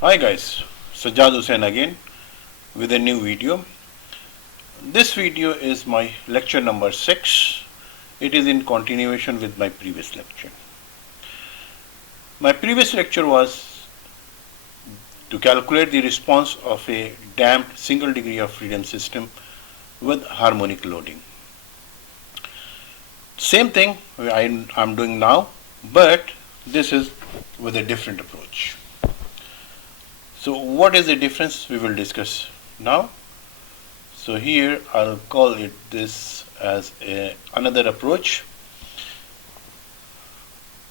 Hi guys, Sajjad Hussain again with a new video. This video is my lecture number 6. It is in continuation with my previous lecture. My previous lecture was to calculate the response of a damped single degree of freedom system with harmonic loading. Same thing I'm doing now, but this is with a different approach. So what is the difference we will discuss now. So here I'll call it this as another approach.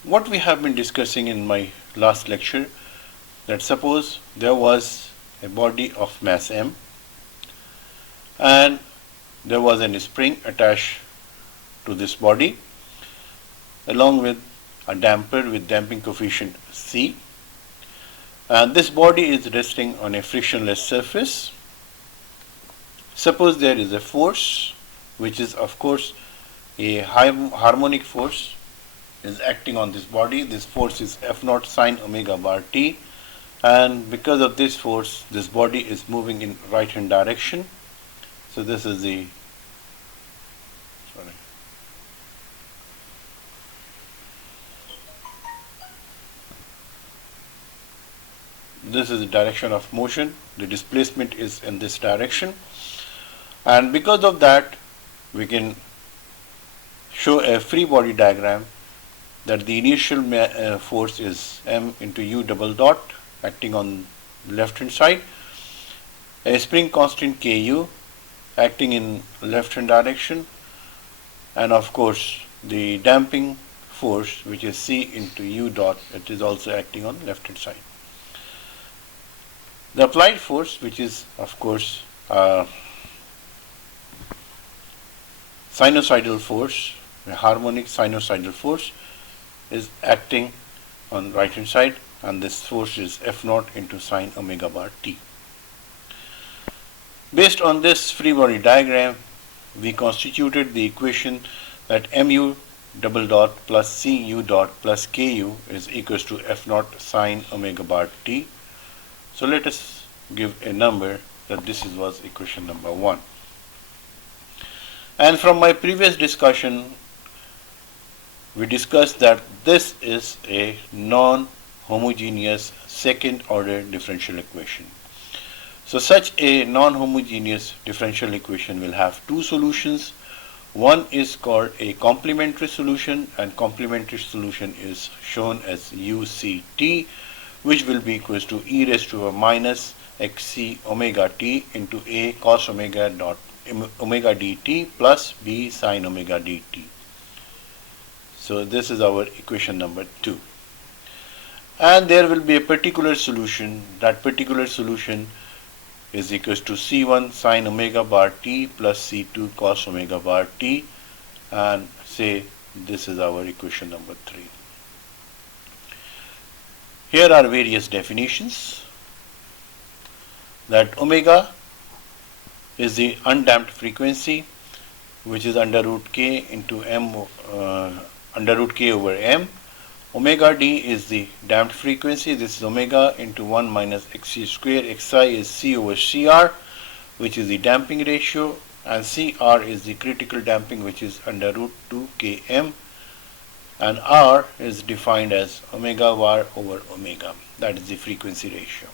What we have been discussing in my last lecture, that suppose there was a body of mass m and there was a spring attached to this body along with a damper with damping coefficient C, and this body is resting on a frictionless surface. Suppose there is a force which is of course a harmonic force is acting on this body. This force is F0 sine omega bar t, and because of this force this body is moving in right hand direction. So this is the direction of motion. The displacement is in this direction, and because of that we can show a free body diagram that the initial force is m into u double dot acting on left hand side, a spring constant ku acting in left hand direction, and of course the damping force which is c into u dot, it is also acting on left hand side. The applied force, which is of course sinusoidal force, a harmonic sinusoidal force, is acting on right hand side, and this force is F0 into sine omega bar t. Based on this free body diagram, we constituted the equation that mu double dot plus cu dot plus ku is equals to F0 sine omega bar t. So let us give a number that this was equation number 1. And from my previous discussion, we discussed that this is a non-homogeneous second order differential equation. So such a non-homogeneous differential equation will have two solutions. One is called a complementary solution, and complementary solution is shown as UCT, which will be equals to e raised to a minus xc omega t into a cos omega dt plus b sin omega dt. So this is our equation number 2. And there will be a particular solution. That particular solution is equals to c1 sin omega bar t plus c2 cos omega bar t, and say this is our equation number 3. Here are various definitions. That omega is the undamped frequency, which is under root k into under root k over m. Omega d is the damped frequency. This is omega into 1 minus xc square. xi is c over cr, which is the damping ratio, and cr is the critical damping, which is under root 2 km, and r is defined as omega var over omega. That is the frequency ratio.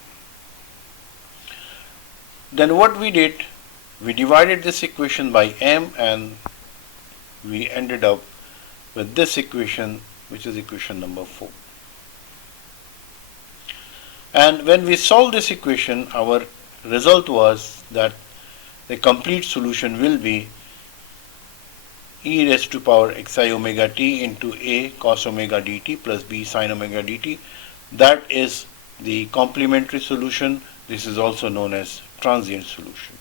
Then what we did, we divided this equation by m, and we ended up with this equation, which is equation number 4. And when we solved this equation, our result was that the complete solution will be e raised to power xi omega t into a cos omega dt plus b sin omega dt. That is the complementary solution. This is also known as transient solution.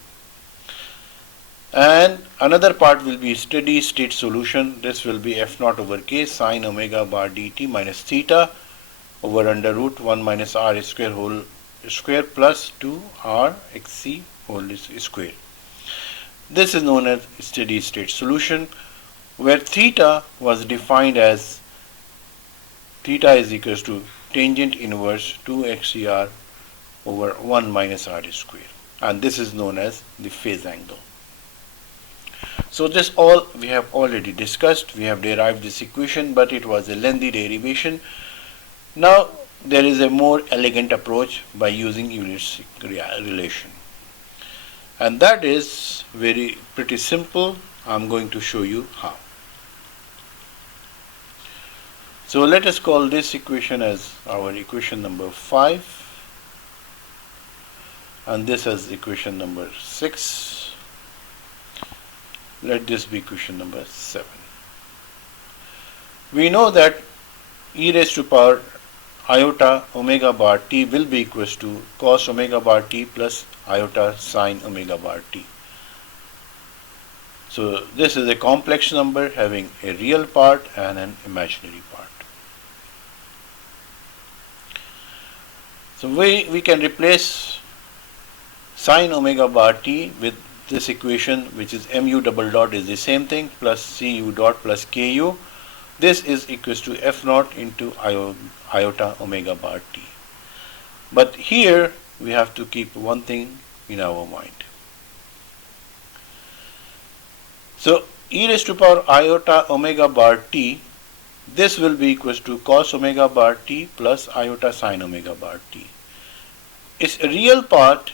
And another part will be steady state solution. This will be f0 over k sine omega bar dt minus theta over under root 1 minus r square whole square plus 2 r xc whole square. This is known as steady state solution, where theta was defined as theta is equals to tangent inverse 2 xcr over 1 minus r square, and this is known as the phase angle. So this all we have already discussed. We have derived this equation, but it was a lengthy derivation. Now there is a more elegant approach by using unit relation, and that is pretty simple. I'm going to show you how. So let us call this equation as our equation number 5, and this as equation number 6. Let this be equation number 7. We know that e raised to power iota omega bar t will be equals to cos omega bar t plus iota sine omega bar t. So this is a complex number having a real part and an imaginary part. So we can replace sine omega bar t with this equation, which is mu double dot is the same thing, plus cu dot plus ku. This is equals to f naught into iota omega bar t. But here we have to keep one thing in our mind. So e raised to power iota omega bar t, this will be equals to cos omega bar t plus iota sine omega bar t. Its real part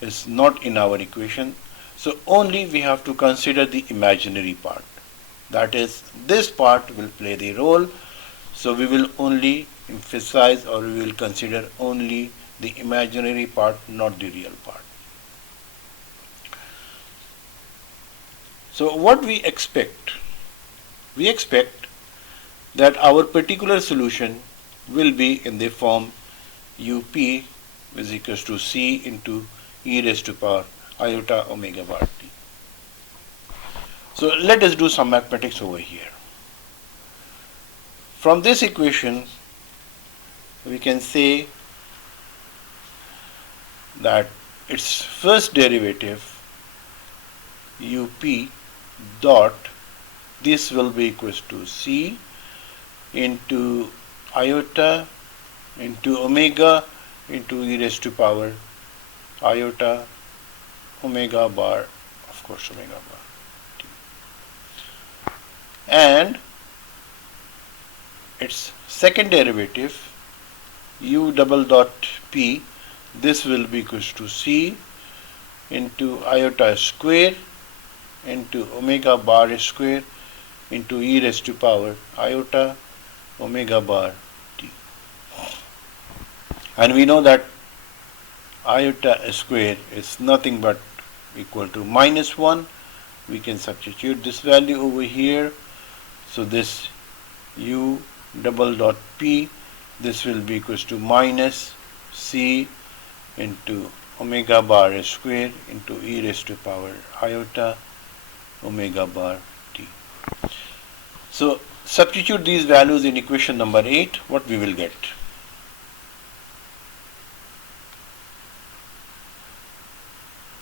is not in our equation, so only we have to consider the imaginary part. That is, this part will play the role, so we will only emphasize or we will consider only the imaginary part, not the real part. So what we expect? We expect that our particular solution will be in the form up is equals to c into e raised to power iota omega bar t. So let us do some mathematics over here. From this equation, we can say that its first derivative up dot, this will be equals to c into iota into omega into e raised to power iota omega bar, of course omega bar t, and its second derivative u double dot p, this will be equals to c into iota square into omega bar square into e raised to power iota omega bar t. And we know that iota square is nothing but equal to minus 1. We can substitute this value over here. So this u double dot p, this will be equals to minus c into omega bar square into e raised to power iota omega bar t. So substitute these values in equation number 8, what we will get?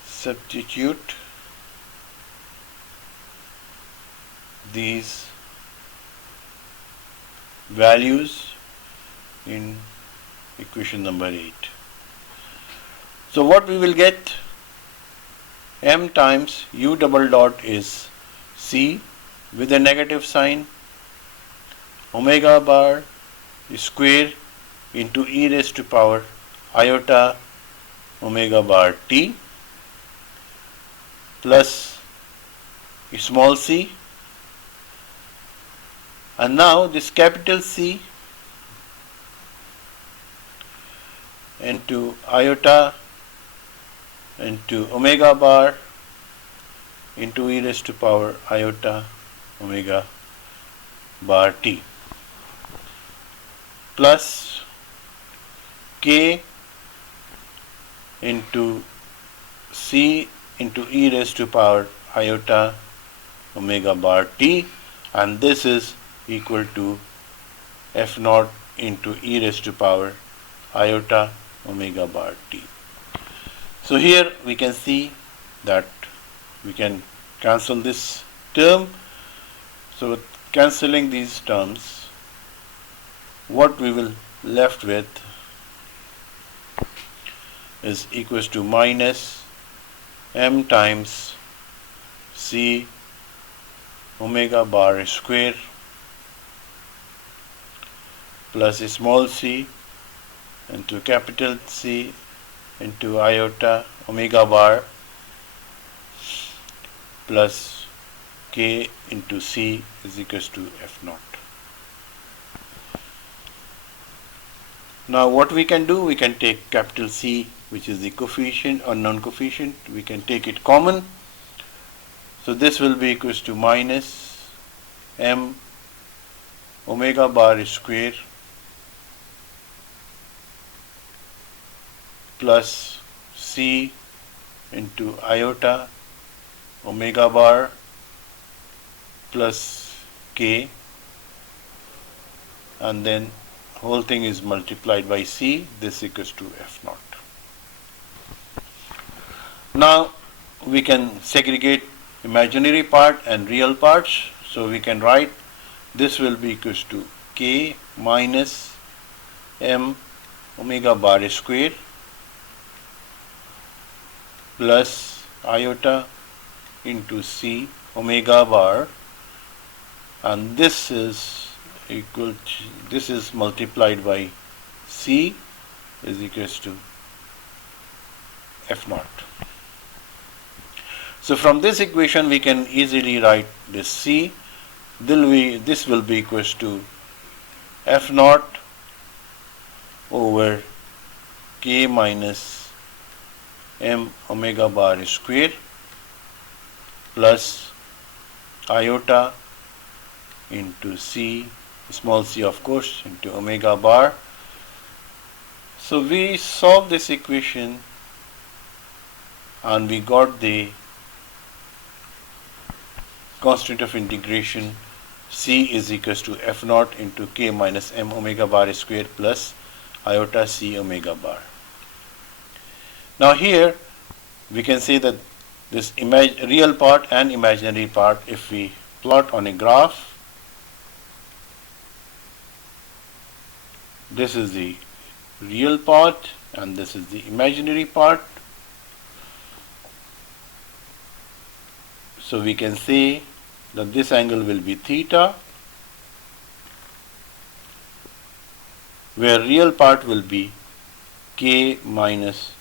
Substitute these values in equation number 8. So what we will get? M times u double dot is c with a negative sign, omega bar square into e raised to power iota omega bar t plus small c, and now this capital C into iota into omega bar into e raised to power iota omega bar t plus k into c into e raised to power iota omega bar t, and this is equal to f naught into e raised to power iota omega bar t. So here we can see that we can cancel this term. So cancelling these terms, what we will left with is equals to minus m times c omega bar square plus small c into capital C into iota omega bar plus k into c is equals to f naught. Now what we can do, we can take capital C, which is the coefficient or non-coefficient, we can take it common. So this will be equals to minus m omega bar square plus c into iota omega bar plus k, and then whole thing is multiplied by c, this equals to f naught. Now we can segregate imaginary part and real parts, so we can write this will be equals to k minus m omega bar square plus iota into c omega bar, and this is equal to, this is multiplied by c is equals to f naught. So from this equation we can easily write this c, this will be equals to f naught over k minus m omega bar square plus iota into c, small c of course, into omega bar. So we solve this equation and we got the constant of integration c is equals to f naught into k minus m omega bar square plus iota c omega bar. Now here we can say that this real part and imaginary part, if we plot on a graph, this is the real part and this is the imaginary part. So we can say that this angle will be theta, where real part will be k minus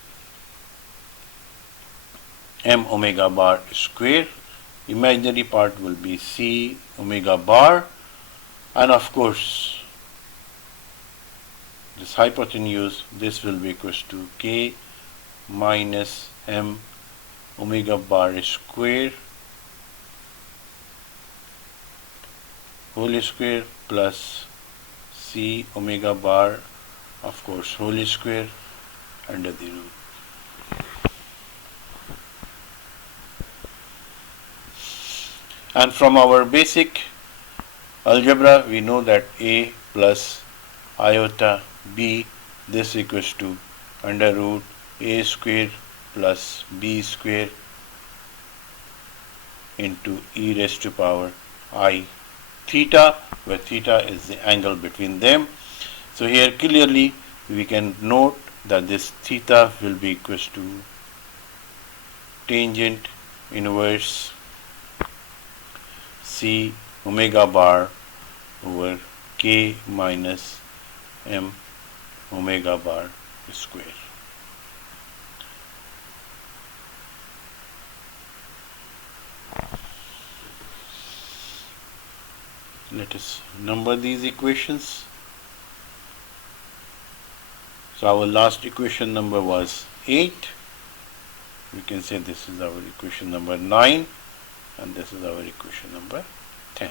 m omega bar square, imaginary part will be c omega bar, and of course this hypotenuse, this will be equals to k minus m omega bar square whole square plus c omega bar of course whole square under the root. And from our basic algebra we know that a plus iota b, this equals to under root a square plus b square into e raised to power I theta, where theta is the angle between them. So here clearly we can note that this theta will be equals to tangent inverse c omega bar over k minus m omega bar square. Let us number these equations. So our last equation number was 8. We can say this is our equation number 9 and this is our equation number 10.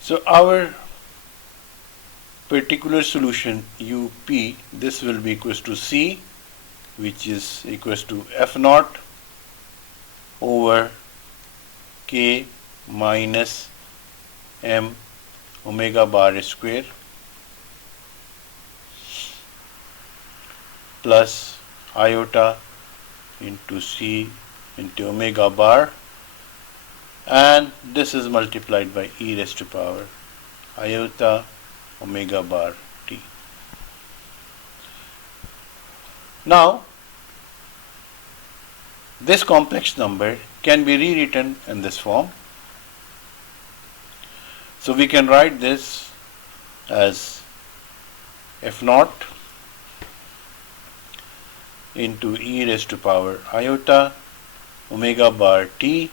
So our particular solution UP, this will be equals to C, which is equals to F naught over K minus M omega bar square plus iota into c into omega bar, and this is multiplied by e raised to power iota omega bar t. Now, this complex number can be rewritten in this form. So we can write this as f naught into e raised to power iota omega bar t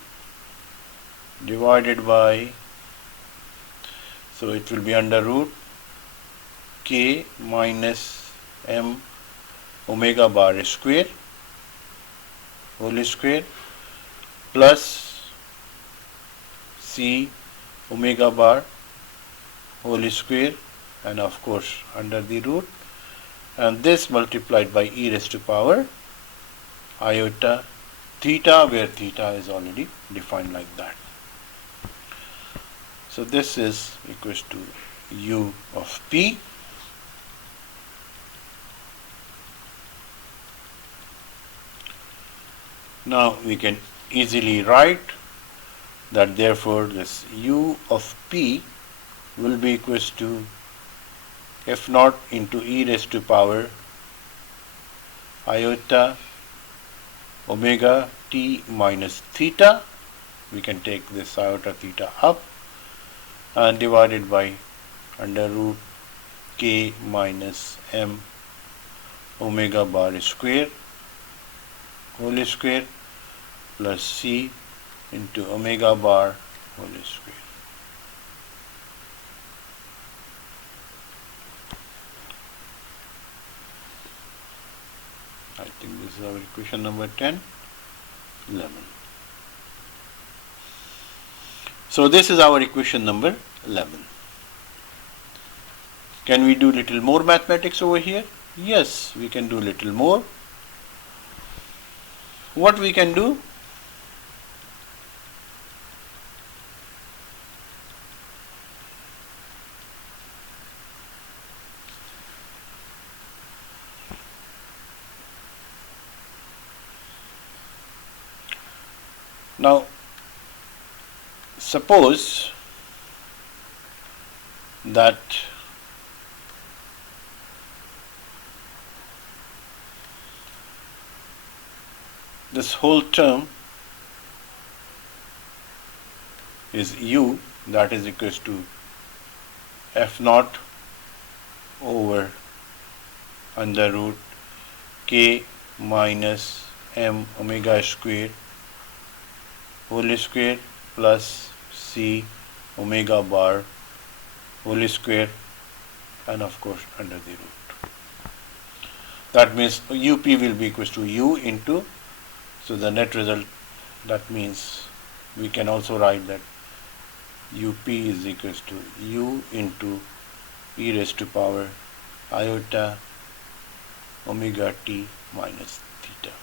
divided by, so it will be under root k minus m omega bar square whole square plus c omega bar whole square, and of course under the root, and this multiplied by e raised to power iota theta, where theta is already defined like that. So this is equals to u of p. Now we can easily write that therefore this u of p will be equals to f naught into e raised to power iota omega t minus theta. We can take this iota theta up, and divided by under root k minus m omega bar square whole square plus c into omega bar whole square. I think this is our equation number 10, 11. So this is our equation number 11. Can we do little more mathematics over here? Yes, we can do little more. What we can do? Now, suppose that this whole term is u, that is equals to f naught over under root k minus m omega square whole square plus c omega bar whole square, and of course under the root. That means up will be equals to u into, so the net result, that means we can also write that up is equals to u into e raised to power iota omega t minus theta.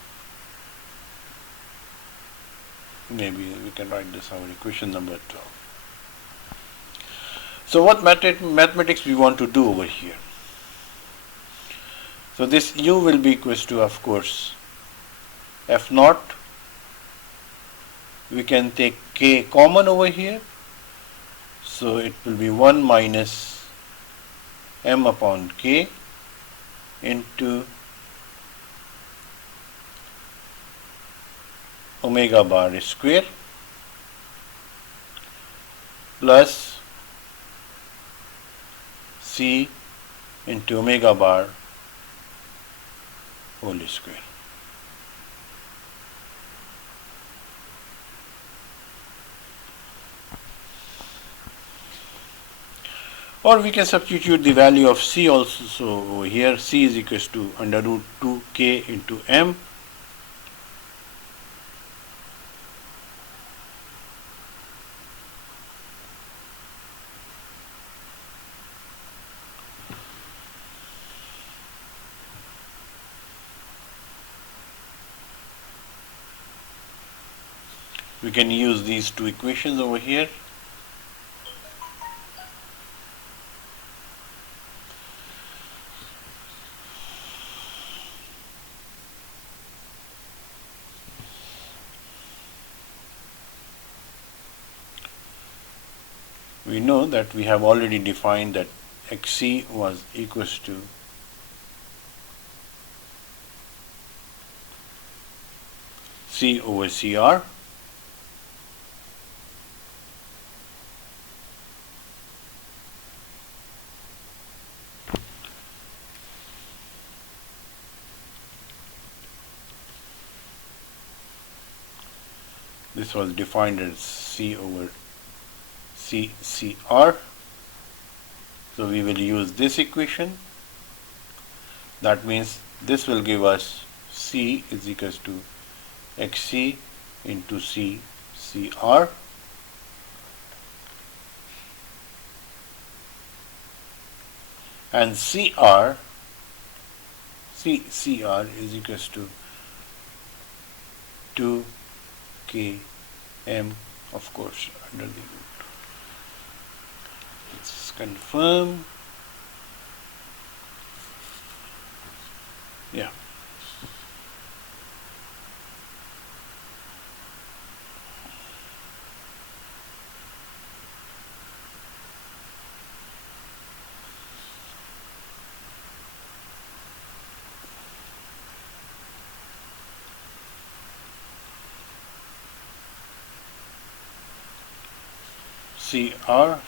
Maybe we can write this our equation number 12. So what mathematics we want to do over here? So this u will be equals to, of course, f naught. We can take k common over here, so it will be 1 minus m upon k into omega bar square plus c into omega bar whole square. Or we can substitute the value of c also. So over here c is equals to under root 2k into m we can use these two equations over here. we know that we have already defined that xc was equals to c over cr. This was defined as c over CCR. So we will use this equation. That means this will give us C is equals to XC into CCR. And CCR is equals to 2km, of course, under the root. Let's confirm. Yeah.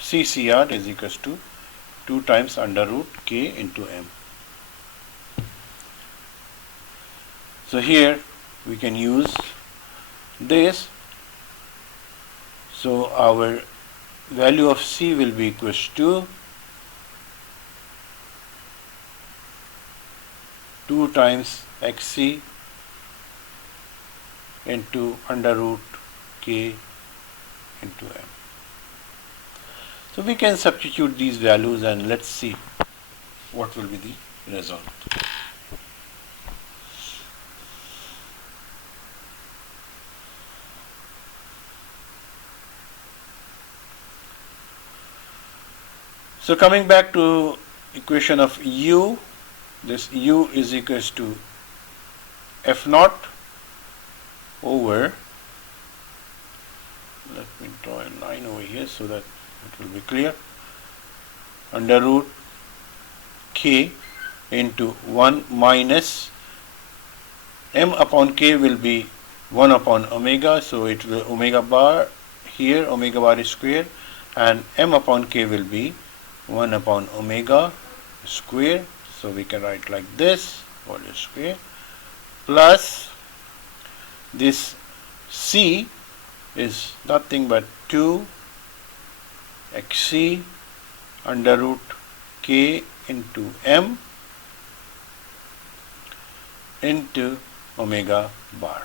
CCR is equals to 2 times under root k into m. So here we can use this. So our value of C will be equals to 2 times XC into under root k into m. So we can substitute these values and let's see what will be the result. So coming back to equation of u, this u is equals to f naught over, let me draw a line over here so that it will be clear, under root k into 1 minus m upon k will be 1 upon omega, so it will omega bar here, omega bar is square, and m upon k will be 1 upon omega square, so we can write like this, whole square, plus this c is nothing but 2 xc under root k into m into omega bar.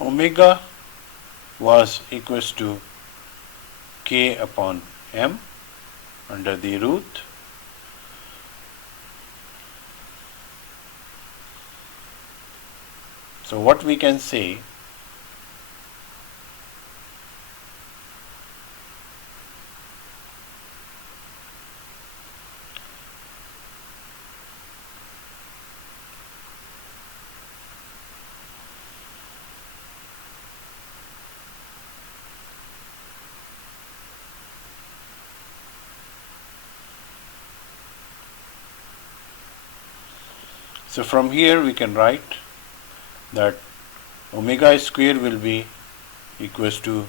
Omega was equals to k upon m under the root. So what we can say, so from here we can write that omega square will be equals to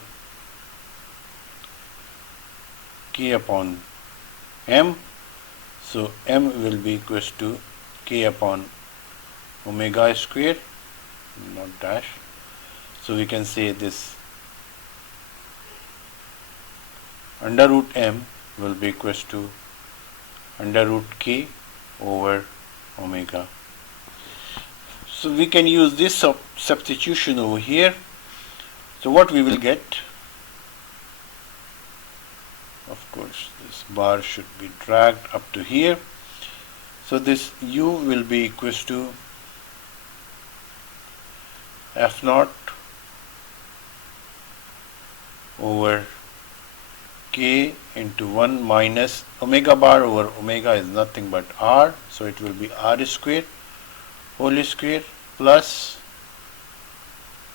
k upon m, so m will be equals to k upon omega square, not dash, so we can say this under root m will be equals to under root k over omega. So we can use this substitution over here. So what we will get, of course this bar should be dragged up to here. So this u will be equals to f naught over k into 1 minus omega bar over omega is nothing but r, so it will be r square whole square plus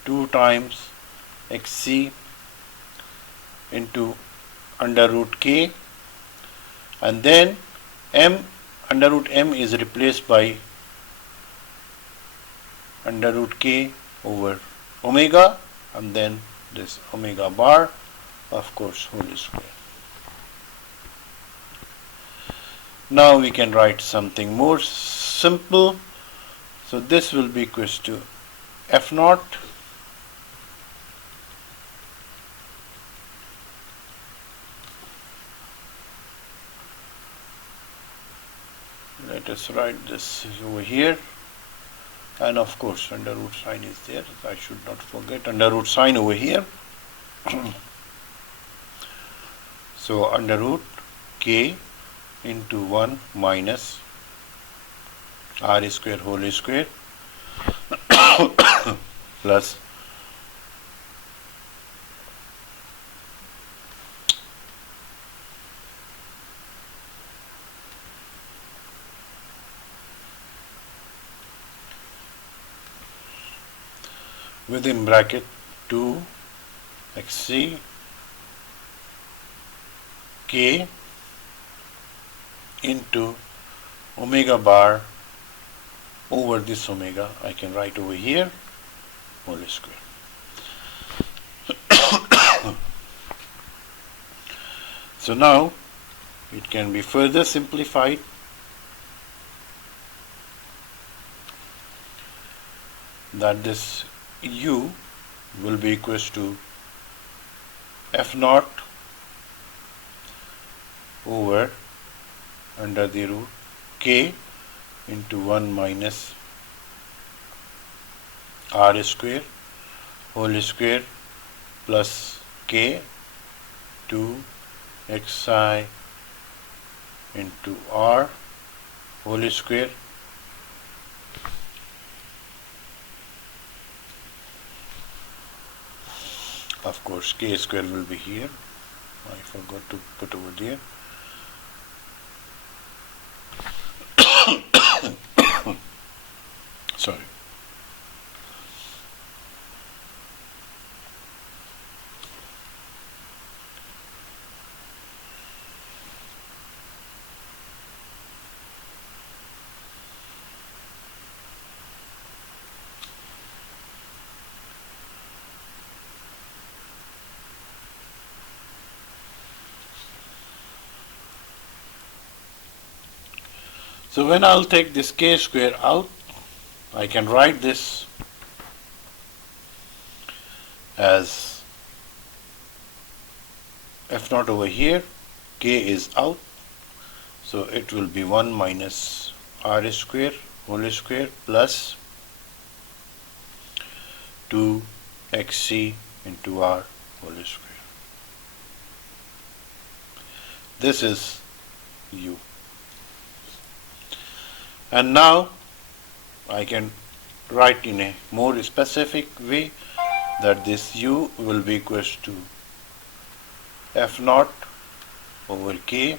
2 times xc into under root k, and then m under root m is replaced by under root k over omega, and then this omega bar, of course, whole square. Now we can write something more simple. So this will be equals to f naught let us write this over here, and of course under root sign is there, I should not forget under root sign over here. So under root k into 1 minus r square whole square plus within bracket 2 xc k into omega bar over this omega, I can write over here whole square. So now it can be further simplified. That this u will be equals to f naught over under the root k into 1 minus r square whole square plus k 2 xi into r whole square of course k square will be here, I forgot to put over there. Sorry. So when I'll take this k square out, I can write this as f naught over here, k is out, so it will be 1 minus r square whole square plus 2 xc into r whole square. This is u. And now I can write in a more specific way that this u will be equals to f naught over k,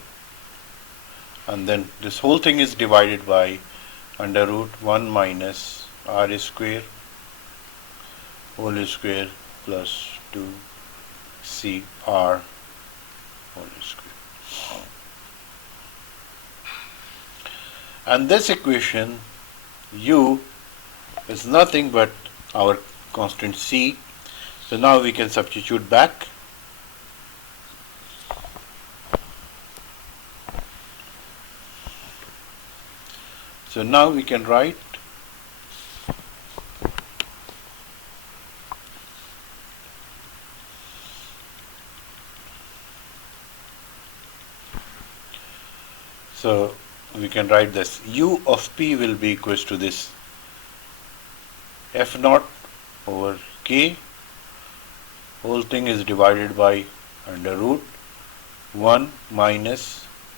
and then this whole thing is divided by under root 1 minus r square whole square plus 2 cr whole square. And this equation u is nothing but our constant c. So now we can substitute back. So now we can write this u of p will be equals to this f naught over k whole thing is divided by under root 1 minus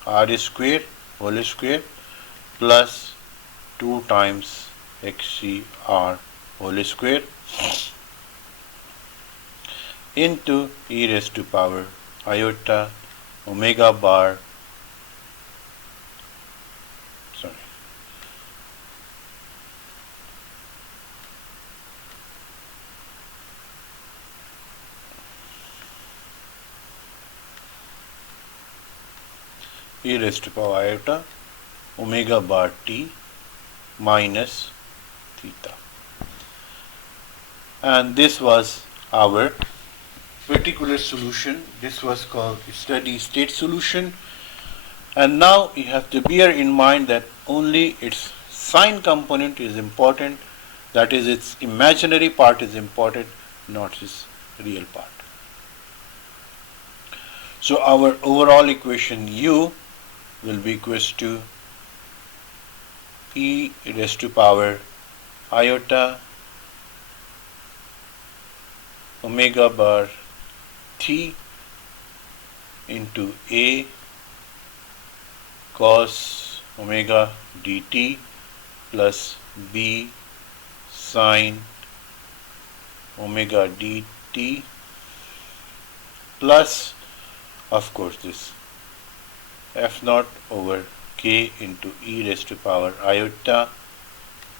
r square whole square plus 2 times xcr whole square into e raised to power iota omega bar e raised to power iota omega bar t minus theta. And this was our particular solution. This was called steady state solution. And now you have to bear in mind that only its sign component is important, that is its imaginary part is important, not its real part. So our overall equation u will be equals to e raised to power iota omega bar t into a cos omega dt plus b sin omega dt plus, of course, this f naught over k into e raised to power iota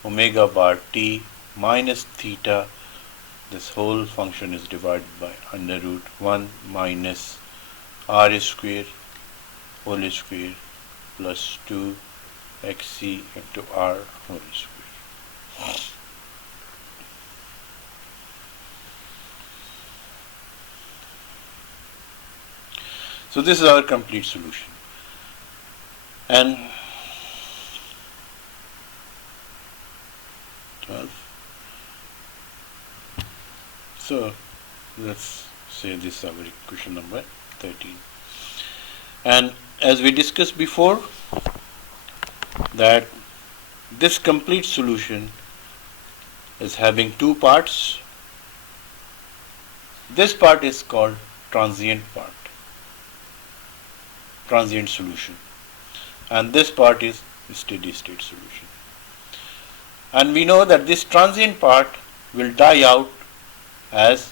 omega bar t minus theta. This whole function is divided by under root 1 minus r square whole square plus 2 xc into r whole square. So this is our complete solution. And 12. So let's say this is our equation number 13. And as we discussed before, that this complete solution is having two parts. This part is called transient solution, and this part is steady state solution. And we know that this transient part will die out as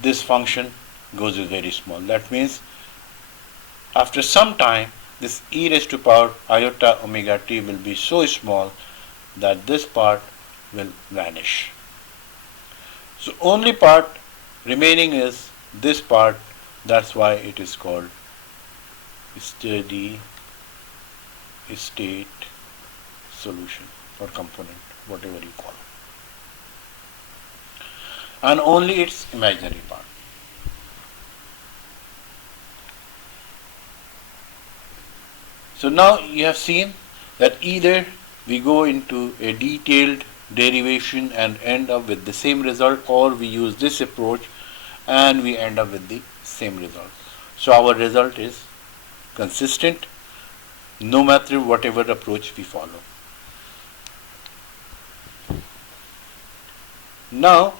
this function goes very small. That means after some time this e raised to power iota omega t will be so small that this part will vanish. So only part remaining is this part. That's why it is called steady state solution or component, whatever you call it. And only its imaginary part. So now you have seen that either we go into a detailed derivation and end up with the same result, or we use this approach and we end up with the same result. So our result is consistent no matter whatever approach we follow. Now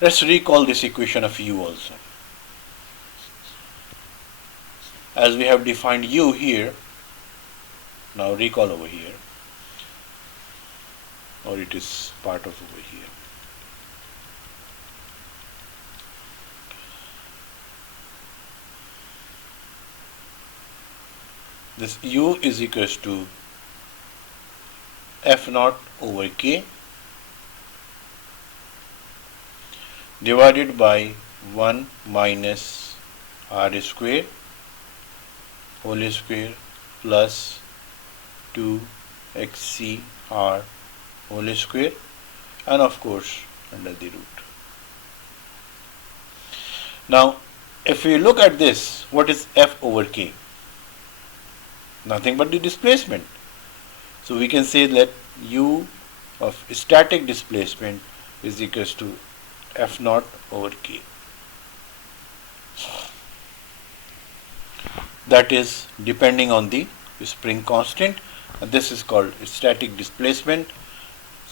let's recall this equation of u also. As we have defined u here, now recall over here, or it is part of over here. This u is equals to f naught over k divided by 1 minus r square whole square plus 2 xc r whole square, and of course under the root. Now if we look at this, what is f over k? Nothing but the displacement. So we can say that u of static displacement is equals to f naught over k. That is depending on the spring constant. This is called static displacement.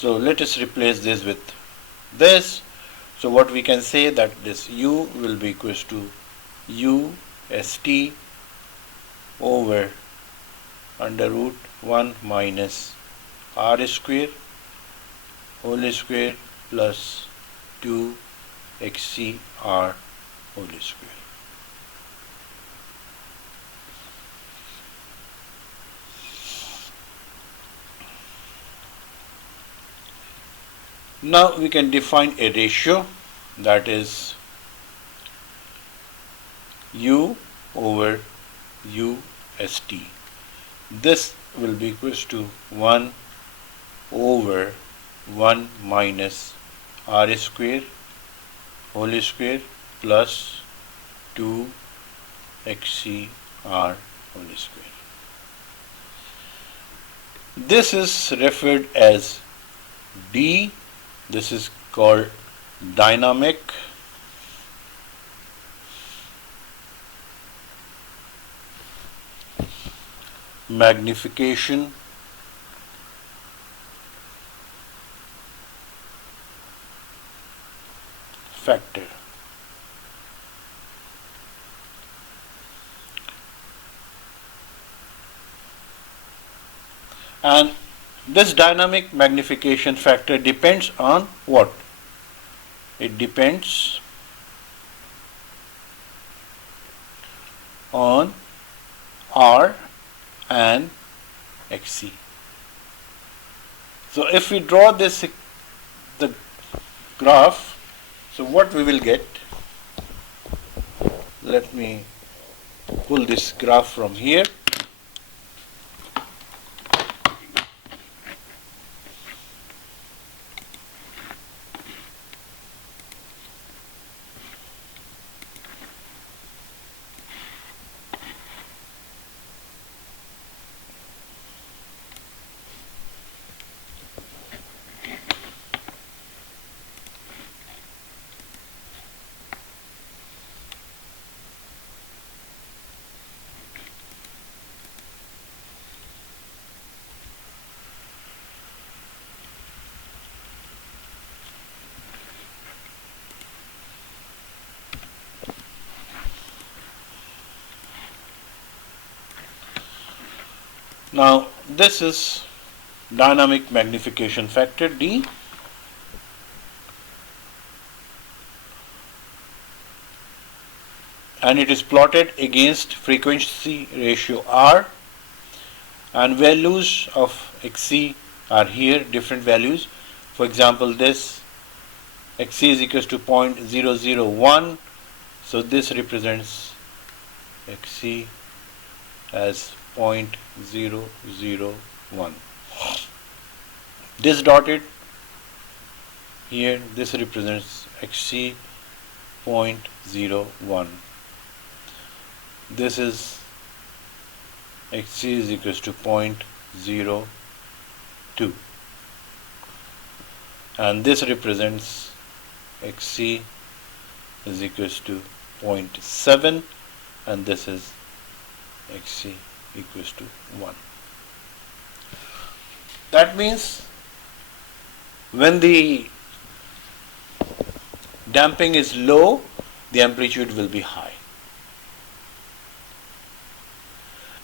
So let us replace this with this. So what we can say that this u will be equals to u st over under root 1 minus r square whole square plus 2 xc r whole square. Now we can define a ratio, that is u over u st. This will be equals to 1 over 1 minus r square whole square plus 2 xc r whole square. This is referred as d. This is called dynamic magnification factor. And this dynamic magnification factor depends on what? It depends on R and XC. So if we draw this the graph, so what we will get? Let me pull this graph from here. Now this is dynamic magnification factor D, and it is plotted against frequency ratio R, and values of Xc are here, different values. For example, this Xc is equals to 0.001, so this represents Xc as 0.001. This dotted here, this represents Xc 0.01. This is Xc is equals to 0.02, and this represents Xc is equals to 0.7, and this is Xc equals to 1. That means when the damping is low, the amplitude will be high.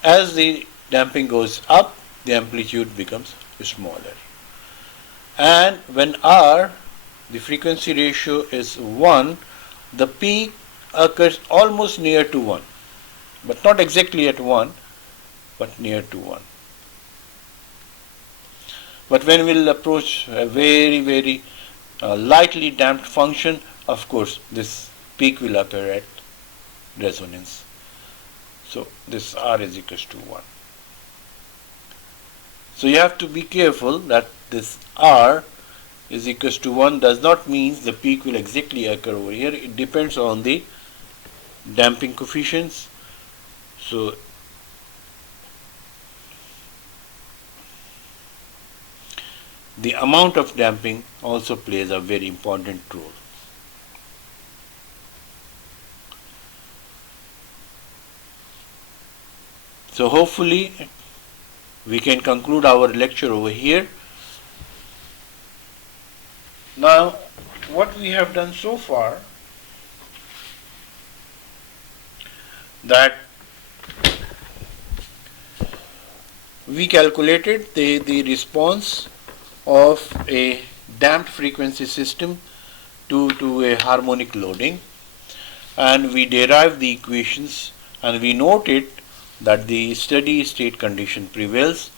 As the damping goes up, the amplitude becomes smaller. And when R, the frequency ratio is 1, the peak occurs almost near to 1, but not exactly at 1, but near to 1. But when we will approach a very lightly damped function, of course this peak will occur at resonance. So this R is equals to 1. So you have to be careful that this R is equals to 1 does not mean the peak will exactly occur over here. It depends on the damping coefficients. So the amount of damping also plays a very important role. So hopefully we can conclude our lecture over here. Now, what we have done so far, that we calculated the response of a damped frequency system to a harmonic loading, and we derived the equations, and we noted that the steady state condition prevails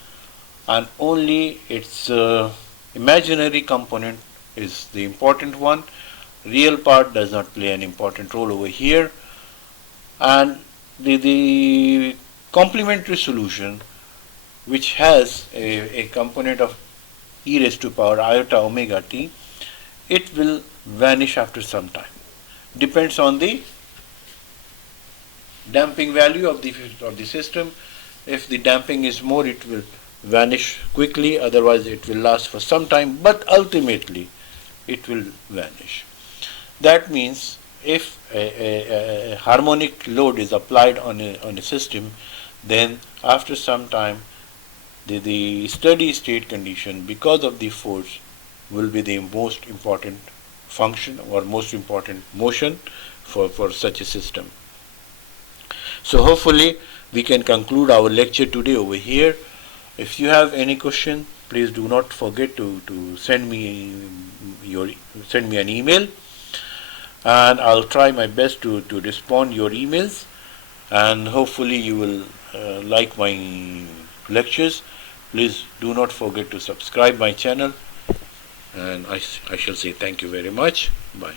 and only its imaginary component is the important one. Real part does not play an important role over here, and the complementary solution, which has a component of e raised to power iota omega t, it will vanish after some time. Depends on the damping value of the system. If the damping is more, it will vanish quickly, otherwise it will last for some time, but ultimately it will vanish. That means if a harmonic load is applied on a system, then after some time the steady state condition, because of the force, will be the most important function or most important motion for such a system. So hopefully we can conclude our lecture today over here. If you have any question, please do not forget to send me an email, and I'll try my best to respond your emails, and hopefully you will like my lectures. Please do not forget to subscribe my channel, and I shall say thank you very much. Bye.